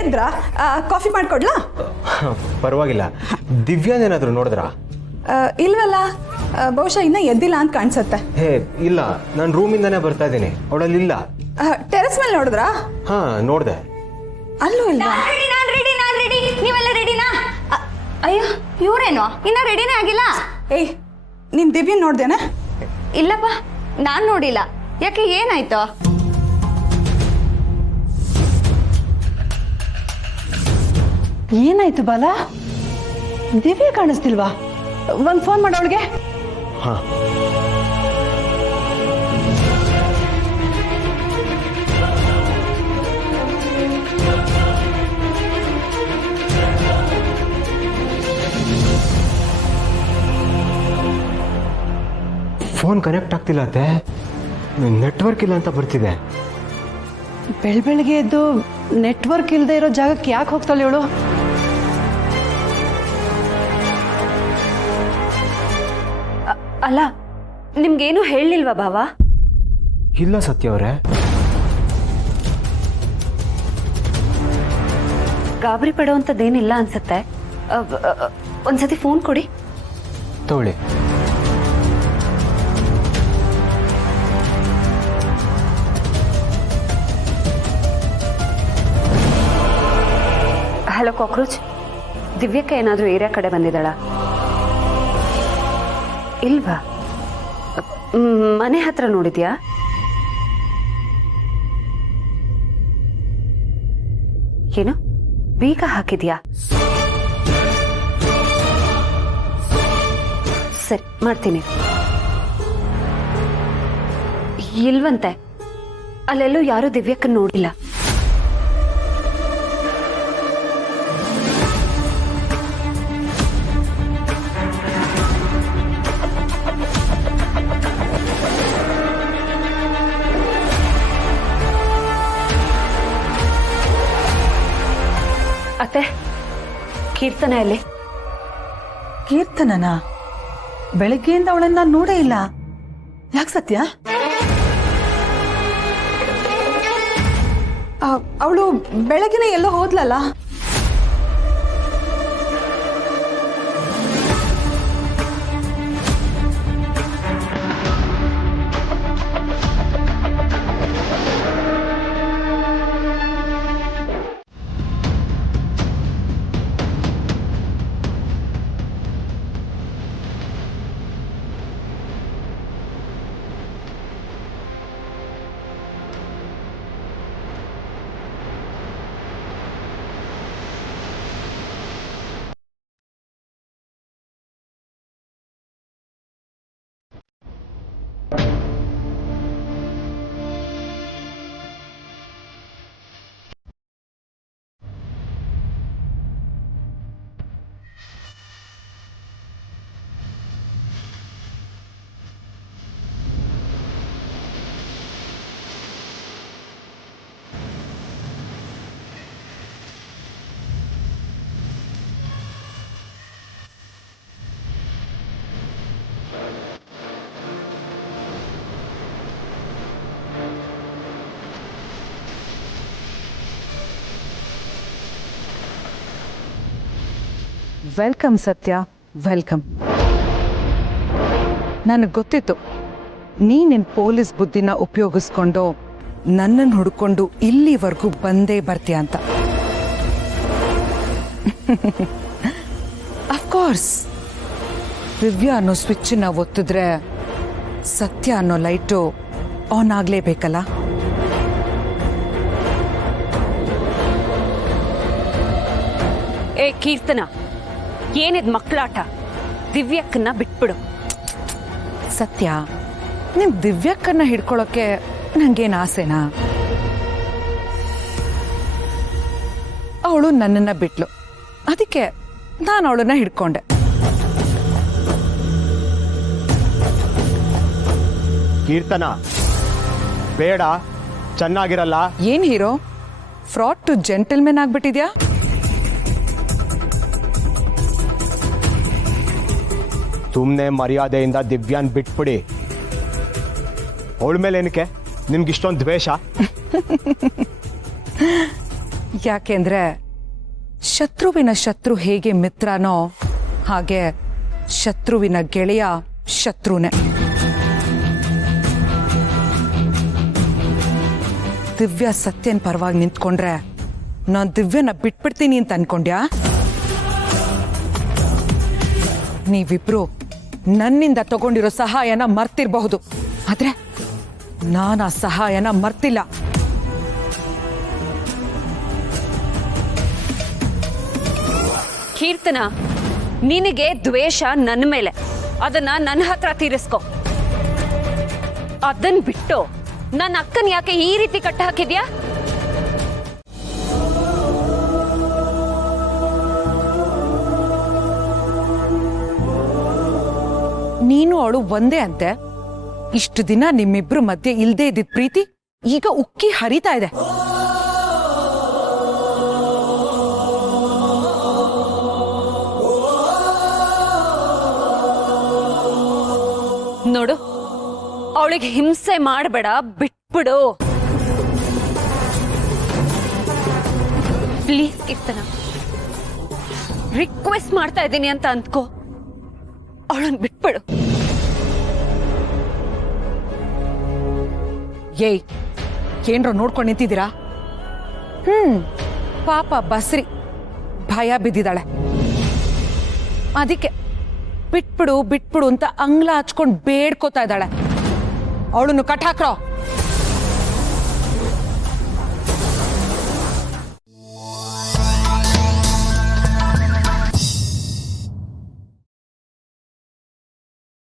ಎದ್ರಾ? Coffee ಮಾಡ್ಕೊಡ್ಲಾ? ಪರವಾಗಿಲ್ಲ. ದಿವ್ಯಾನೇನಾದರೂ ನೋಡಿದ್ರಾ? ಇಲ್ವಲ್ಲ, ಬಹುಶಃ ಇನ್ನೂ ಎದ್ದಿಲ್ಲ ಅಂತ ಕಾಣಿಸುತ್ತೆ. ಹೇ ಇಲ್ಲ, ನಾನು ರೂಮಿಂದಾನೇ ಬರ್ತಾ ಇದ್ದೀನಿ, ಅವಳಲ್ಲಿಲ್ಲ. ಟೆರೆಸ್ ಮೇಲೆ ನೋಡಿದ್ರಾ? ಹಾ ನೋಡಿದೆ. ಅಲ್ಲೂ ಇಲ್ಲ. ನಾನು ರೆಡಿ. ನೀವೆಲ್ಲ ರೆಡಿನಾ? ಅಯ್ಯೋ ಇವ್ರೇನು ಇನ್ನ ರೆಡಿನೇ ಆಗಿಲ್ಲ. ಏಯ್, ನೀನ್ ದಿವ್ಯ ನೋಡ್ದೇನೆ? ಇಲ್ಲಪ್ಪ, ನಾನ್ ನೋಡಿಲ್ಲ. ಯಾಕೆ, ಏನಾಯ್ತು? ಏನಾಯ್ತು ಬಾಲ? ದಿವ್ಯ ಕಾಣಿಸ್ತಿಲ್ವಾ? ಒಂದ್ ಫೋನ್ ಮಾಡೋಳಿಗೆ. ಹಾ ಫೋನ್ ಕನೆಕ್ಟ್ ಆಗ್ತಿಲ್ಲ ಅತ್ತೆ, ನೆಟ್ವರ್ಕ್ ಇಲ್ಲ ಅಂತ ಬರ್ತಿದೆ. ಬೆಳಗ್ಗೆ ಎದ್ದು ನೆಟ್ವರ್ಕ್ ಇಲ್ಲದೆ ಇರೋ ಜಾಗಕ್ಕೆ ಯಾಕೆ ಹೋಗ್ತಾಳೆ ಇವಳು? ಅಲ್ಲ, ನಿಮ್ಗೇನು ಹೇಳಿಲ್ವಾ ಭಾವ? ಇಲ್ಲ ಸತ್ಯ ಅವರೇ. ಗಾಬರಿ ಪಡುವಂಥದ್ದೇನಿಲ್ಲ ಅನ್ಸುತ್ತೆ. ಒಂದ್ಸತಿ ಫೋನ್ ಕೊಡಿ. ತಗೊಳ್ಳಿ. ಹಲೋ ಕಾಕ್ರೋಚ್, ದಿವ್ಯಕ್ಕೆ ಏನಾದರೂ ಏರಿಯಾ ಕಡೆ ಬಂದಿದ್ದಾಳ? ಇಲ್ವಾ? ಮನೆ ಹತ್ರ ನೋಡಿದ್ಯಾ? ಏನು, ಬೀಗ ಹಾಕಿದ್ಯಾ? ಸರಿ, ಮಾಡ್ತೀನಿ. ಇಲ್ವಂತೆ, ಅಲ್ಲೆಲ್ಲೂ ಯಾರೂ ದಿವ್ಯಕ್ಕನ್ನು ನೋಡಿಲ್ಲ. ಅತ್ತೆ, ಕೀರ್ತನ ಎಲ್ಲಿ? ಕೀರ್ತನನ ಬೆಳಗ್ಗೆಯಿಂದ ಅವಳನ್ನ ನೋಡೇ ಇಲ್ಲ. ಯಾಕೆ ಸತ್ಯ? ಅವಳು ಬೆಳಗ್ಗೆನೆ ಎಲ್ಲೋ ಹೋದ್ಲಲ್ಲ? ವೆಲ್ಕಮ್ ಸತ್ಯ, ವೆಲ್ಕಮ್. ನನಗೆ ಗೊತ್ತಿತ್ತು ನೀನಿನ್ ಪೊಲೀಸ್ ಬುದ್ಧಿನ ಉಪಯೋಗಿಸ್ಕೊಂಡು ನನ್ನನ್ನು ಹುಡ್ಕೊಂಡು ಇಲ್ಲಿವರೆಗೂ ಬಂದೇ ಬರ್ತೀಯ ಅಂತ. ಅಫ್ಕೋರ್ಸ್, ದಿವ್ಯಾ ಅನ್ನೋ ಸ್ವಿಚ್ಚನ್ನ ಒತ್ತಿದ್ರೆ ಸತ್ಯ ಅನ್ನೋ ಲೈಟು ಆನ್ ಆಗಲೇಬೇಕಲ್ಲ. ಏ ಕೀರ್ತನ, ಏನಿದ್ ಮಕ್ಕಳಾಟ? ದಿವ್ಯಕ್ಕನ್ನ ಬಿಟ್ಬಿಡು. ಸತ್ಯ, ನಿಮ್ ದಿವ್ಯಕ್ಕನ್ನ ಹಿಡ್ಕೊಳ್ಳೋಕೆ ನಂಗೇನು ಆಸೆನಾ? ಅವಳು ನನ್ನನ್ನ ಬಿಟ್ಲು, ಅದಕ್ಕೆ ನಾನು ಅವಳನ್ನ ಹಿಡ್ಕೊಂಡೆ. ಕೀರ್ತನ, ಬೇಡ, ಚೆನ್ನಾಗಿರಲ್ಲ. ಏನ್ ಹೀರೋ, ಫ್ರಾಡ್ ಟು ಜೆಂಟಲ್ಮೆನ್ ಆಗ್ಬಿಟ್ಟಿದ್ಯಾ? ಸುಮ್ಮನೆ ಮರ್ಯಾದೆಯಿಂದ ದಿವ್ಯಾನ್ ಬಿಟ್ಬಿಡಿ. ಅವಳ ಮೇಲೆ ಏನಕ್ಕೆ ನಿಮ್ಗೆ ಇಷ್ಟೊಂದು ದ್ವೇಷ? ಯಾಕೆಂದ್ರೆ ಶತ್ರುವಿನ ಶತ್ರು ಹೇಗೆ ಮಿತ್ರನೋ ಹಾಗೆ ಶತ್ರುವಿನ ಗೆಳೆಯ ಶತ್ರುನೇ. ದಿವ್ಯ ಸತ್ಯನ್ ಪರವಾಗಿ ನಿಂತ್ಕೊಂಡ್ರೆ ನಾನ್ ದಿವ್ಯನ ಬಿಟ್ಬಿಡ್ತೀನಿ ಅಂತ ಅನ್ಕೊಂಡ್ಯಾ? ನೀವಿಬ್ರು ನನ್ನಿಂದ ತಗೊಂಡಿರೋ ಸಹಾಯನ ಮರ್ತಿರ್ಬಹುದು, ಆದ್ರೆ ನಾನು ಆ ಸಹಾಯನ ಮರ್ತಿಲ್ಲ. ಕೀರ್ತನ, ನಿನಗೆ ದ್ವೇಷ ನನ್ನ ಮೇಲೆ, ಅದನ್ನ ನನ್ನ ಹತ್ರ ತೀರಿಸ್ಕೊ. ಅದನ್ ಬಿಟ್ಟು ನನ್ನ ಅಕ್ಕನ ಯಾಕೆ ಈ ರೀತಿ ಕಟ್ಟ ಹಾಕಿದ್ಯಾ? ನೀನು ಅವಳು ಒಂದೇ ಅಂತೆ. ಇಷ್ಟು ದಿನ ನಿಮ್ಮಿಬ್ರು ಮಧ್ಯೆ ಇಲ್ದೇ ಇದ್ದಿದ್ ಪ್ರೀತಿ ಈಗ ಉಕ್ಕಿ ಹರಿತಾ ಇದೆ. ನೋಡು, ಅವಳಿಗೆ ಹಿಂಸೆ ಮಾಡಬೇಡ, ಬಿಟ್ಬಿಡು ಪ್ಲೀಸ್. ಕೀರ್ತನ, ರಿಕ್ವೆಸ್ಟ್ ಮಾಡ್ತಾ ಇದ್ದೀನಿ ಅಂತ ಅಂದ್ಕೋ, ಅವಳನ್ನ ಬಿಟ್ಬಿಡು. ಏಯ್, ಏನ್ರೋ ನೋಡ್ಕೊಂಡು ನಿಂತಿದ್ದೀರಾ? ಪಾಪ ಬಸ್ರಿ ಭಯ ಬಿದ್ದಿದ್ದಾಳೆ. ಅದಕ್ಕೆ ಬಿಟ್ಬಿಡು ಬಿಟ್ಬಿಡು ಅಂತ ಅಂಗ್ಲ ಹಚ್ಕೊಂಡು ಬೇಡ್ಕೋತಾ ಇದ್ದಾಳೆ. ಅವಳನ್ನು ಕಟ್ ಹಾಕ್ರೋ.